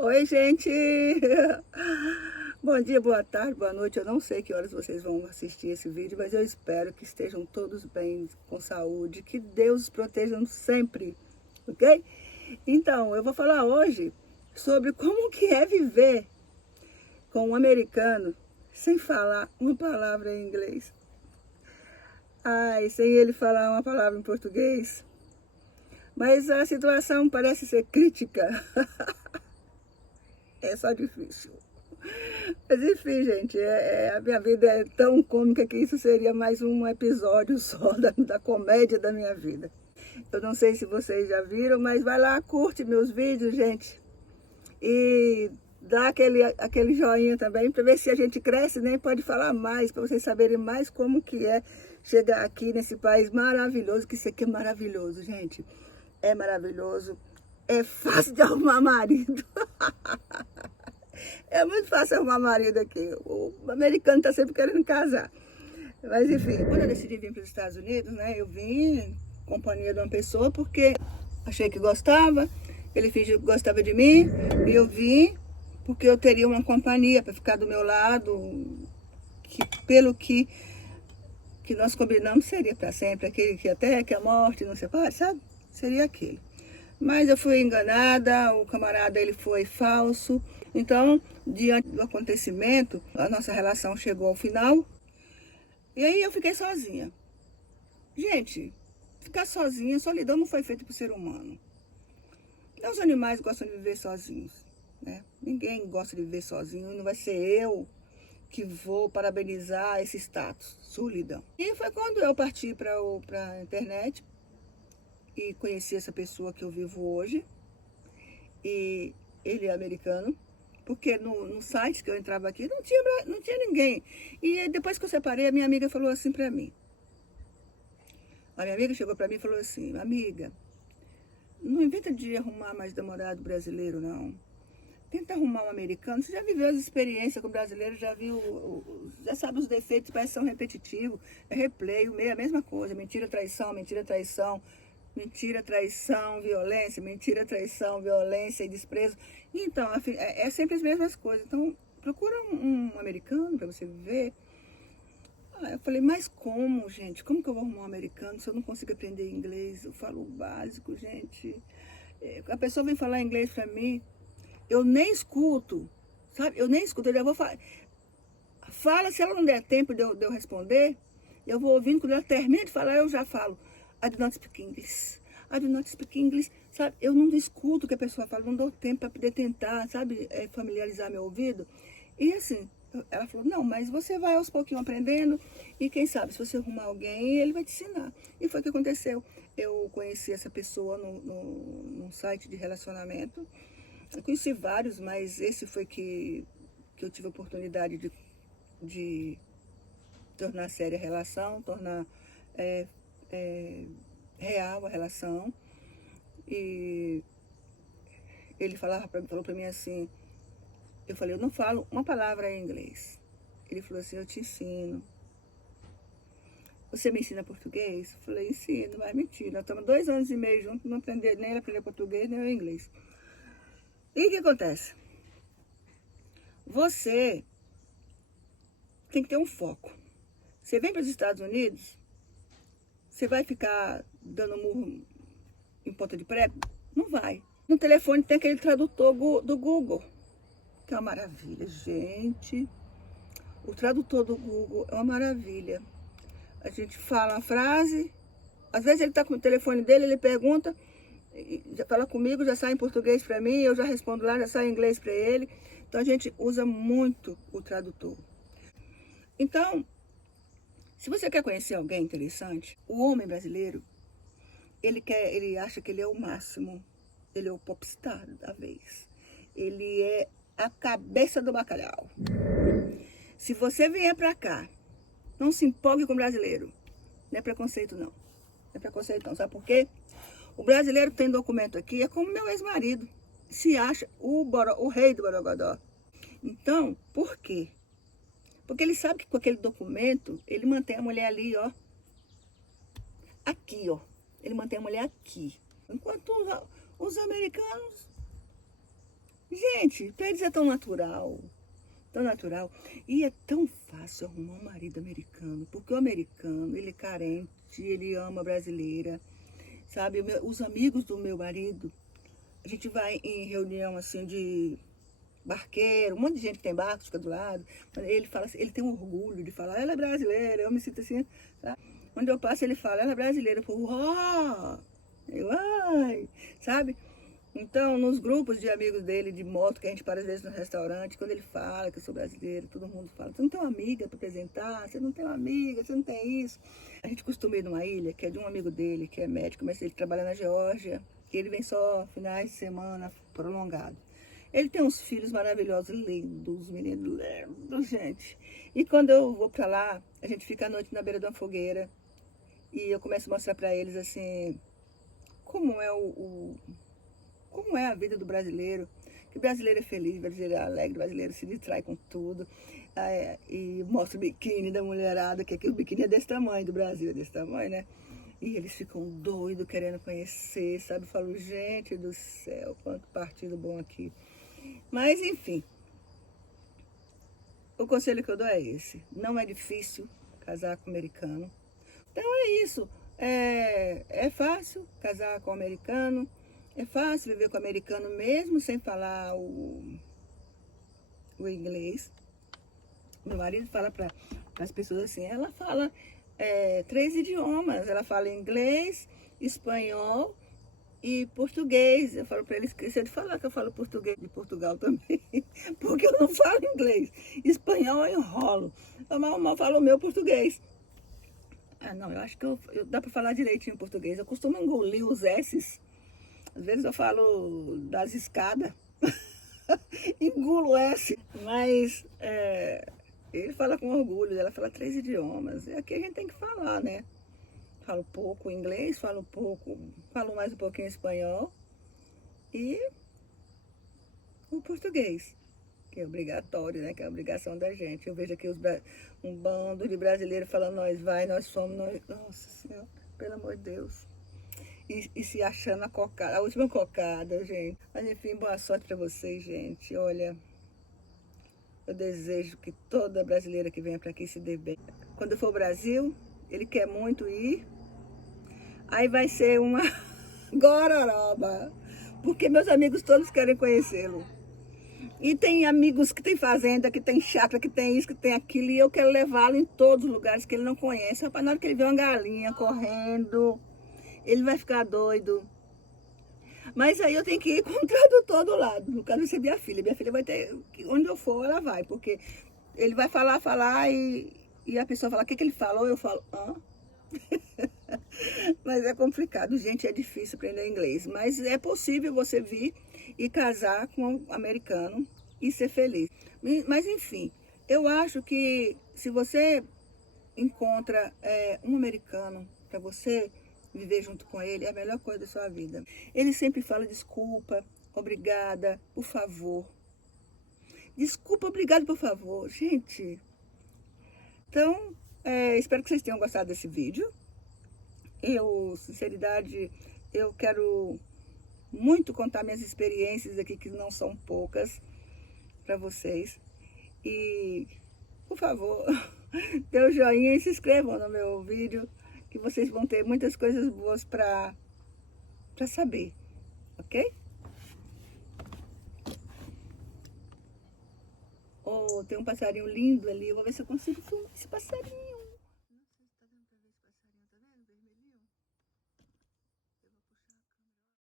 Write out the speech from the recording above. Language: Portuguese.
Oi, gente! Bom dia, boa tarde, boa noite. Eu não sei que horas vocês vão assistir esse vídeo, mas eu espero que estejam todos bem, com saúde, que Deus os proteja sempre, ok? Então, eu vou falar hoje sobre como que é viver com um americano sem falar uma palavra em inglês. Ai, sem ele falar uma palavra em português. Mas a situação parece ser crítica. É só difícil. Mas enfim, gente, a minha vida é tão cômica que isso seria mais um episódio só da comédia da minha vida. Eu não sei se vocês já viram, mas vai lá, curte meus vídeos, gente. E dá aquele joinha também, para ver se a gente cresce, né? Pode falar mais, para vocês saberem mais como que é chegar aqui nesse país maravilhoso, que isso aqui é maravilhoso, gente. É maravilhoso. É fácil de arrumar marido. É muito fácil arrumar marido aqui. O americano está sempre querendo casar. Mas enfim, quando eu decidi vir para os Estados Unidos, né, eu vim em companhia de uma pessoa porque achei que gostava, ele fingiu que gostava de mim, e eu vim porque eu teria uma companhia para ficar do meu lado, que pelo que nós combinamos seria para sempre, aquele que até que a morte não separe, sabe? Seria aquele. Mas eu fui enganada, o camarada ele foi falso. Então, diante do acontecimento, a nossa relação chegou ao final. E aí eu fiquei sozinha. Gente, ficar sozinha, solidão não foi feita para o ser humano. Nem os animais gostam de viver sozinhos, né? Ninguém gosta de viver sozinho, não vai ser eu que vou parabenizar esse status, solidão. E foi quando eu parti para a internet e conheci essa pessoa que eu vivo hoje, e ele é americano, porque no site que eu entrava aqui não tinha ninguém. E depois que eu separei, a minha amiga falou assim pra mim. A minha amiga chegou pra mim e falou assim: amiga, não inventa de arrumar mais namorado brasileiro, não. Tenta arrumar um americano. Você já viveu as experiências com brasileiro, já viu, já sabe os defeitos, parece que são repetitivos. É replay, a mesma coisa, mentira, traição, mentira, traição. Mentira, traição, violência, mentira, traição, violência e desprezo. Então, é sempre as mesmas coisas. Então, procura um americano para você viver. Eu falei, mas como, gente? Como que eu vou arrumar um americano se eu não consigo aprender inglês? Eu falo o básico, gente. A pessoa vem falar inglês para mim, eu nem escuto, sabe? Eu nem escuto, eu já vou falar. Fala, se ela não der tempo de eu responder, eu vou ouvindo, quando ela termina de falar, eu já falo. I do not speak English. I do not speak English. Sabe, eu não escuto o que a pessoa fala, não dou tempo para poder tentar, sabe, familiarizar meu ouvido. E assim, ela falou, não, mas você vai aos pouquinhos aprendendo e quem sabe, se você arrumar alguém, ele vai te ensinar. E foi o que aconteceu. Eu conheci essa pessoa num site de relacionamento. Eu conheci vários, mas esse foi que eu tive a oportunidade de tornar séria a relação, tornar real a relação. E ele falou para mim assim, eu falei, eu não falo uma palavra em inglês. Ele falou assim, eu te ensino. Você me ensina português? Eu falei, ensino, mas mentira. Nós estamos 2 anos e meio juntos, não aprender, nem ele aprender português, nem eu inglês. E o que acontece? Você tem que ter um foco. Você vem para os Estados Unidos, você vai ficar dando murro em ponta de prego? Não vai. No telefone tem aquele tradutor do Google, que é uma maravilha, gente. O tradutor do Google é uma maravilha. A gente fala a frase, às vezes ele está com o telefone dele, ele pergunta, já fala comigo, já sai em português para mim, eu já respondo lá, já sai em inglês para ele. Então a gente usa muito o tradutor. Então, se você quer conhecer alguém interessante, o homem brasileiro, ele acha que ele é o máximo, ele é o popstar da vez, ele é a cabeça do bacalhau. Se você vier pra cá, não se empolgue com o brasileiro, não é preconceito não, sabe por quê? O brasileiro que tem documento aqui é como meu ex-marido, se acha o rei do Borogodó. Então, por quê? Porque ele sabe que com aquele documento, ele mantém a mulher ali, ó, aqui, ó. Ele mantém a mulher aqui. Enquanto os americanos Gente, Pérez é tão natural, tão natural. E é tão fácil arrumar um marido americano, porque o americano, ele é carente, ele ama a brasileira, sabe? Os amigos do meu marido, a gente vai em reunião assim de barqueiro, um monte de gente que tem barco, fica do lado. Ele fala assim, ele tem um orgulho de falar, ela é brasileira, eu me sinto assim, sabe? Onde eu passo, ele fala, ela é brasileira, eu falo, uau! Ai, sabe? Então, nos grupos de amigos dele de moto, que a gente para às vezes no restaurante, quando ele fala que eu sou brasileiro, todo mundo fala, você não tem uma amiga para apresentar, você não tem uma amiga, você não tem isso. A gente costuma ir numa ilha, que é de um amigo dele, que é médico, mas ele trabalha na Geórgia, que ele vem só finais de semana prolongado. Ele tem uns filhos maravilhosos, lindos, meninos lindos, gente. E quando eu vou para lá, a gente fica à noite na beira de uma fogueira, e eu começo a mostrar para eles, assim, como é como é a vida do brasileiro, que o brasileiro é feliz, o brasileiro é alegre, o brasileiro se distrai com tudo. E mostra o biquíni da mulherada, que aqui o biquíni é desse tamanho, do Brasil é desse tamanho, né? E eles ficam doidos, querendo conhecer, sabe? Eu falo, gente do céu, quanto partido bom aqui. Mas, enfim, o conselho que eu dou é esse. Não é difícil casar com americano. Então é isso. É fácil casar com americano. É fácil viver com americano mesmo sem falar o inglês. Meu marido fala para as pessoas assim, ela fala 3 idiomas. Ela fala inglês, espanhol e português. Eu falo para ele, esqueci de falar que eu falo português de Portugal também, porque eu não falo inglês. Espanhol eu enrolo. Eu mal falo o meu português. Ah, não, eu acho que dá para falar direitinho português. Eu costumo engolir os S's. Às vezes eu falo das escadas, engulo S, mas ele fala com orgulho, ela fala 3 idiomas. E aqui a gente tem que falar, né? Falo pouco inglês, falo mais um pouquinho espanhol e o português, que é obrigatório, né? Que é a obrigação da gente. Eu vejo aqui um bando de brasileiros falando, nós somos, nós... Nossa Senhora, pelo amor de Deus. E se achando a última cocada, gente. Mas enfim, boa sorte para vocês, gente. Olha, eu desejo que toda brasileira que venha para aqui se dê bem. Quando for ao Brasil, ele quer muito ir, aí vai ser uma gororoba, porque meus amigos todos querem conhecê-lo. E tem amigos que tem fazenda, que tem chácara, que tem isso, que tem aquilo, e eu quero levá-lo em todos os lugares que ele não conhece. Rapaz, na hora que ele vê uma galinha correndo, ele vai ficar doido. Mas aí eu tenho que ir com o tradutor do lado. No caso, vai ser minha filha. Minha filha vai ter... Onde eu for, ela vai. Porque ele vai falar e a pessoa fala, o que ele falou? Eu falo, hã? Mas é complicado, gente. É difícil aprender inglês. Mas é possível você vir e casar com um americano e ser feliz. Mas, enfim, eu acho que se você encontra um americano para você viver junto com ele, é a melhor coisa da sua vida. Ele sempre fala desculpa, obrigada, por favor. Desculpa, obrigado, por favor. Gente, então, espero que vocês tenham gostado desse vídeo. Sinceridade, eu quero muito contar minhas experiências aqui, que não são poucas, para vocês. E, por favor, dê um joinha e se inscrevam no meu vídeo, que vocês vão ter muitas coisas boas para saber, ok? Oh, tem um passarinho lindo ali, eu vou ver se eu consigo filmar esse passarinho.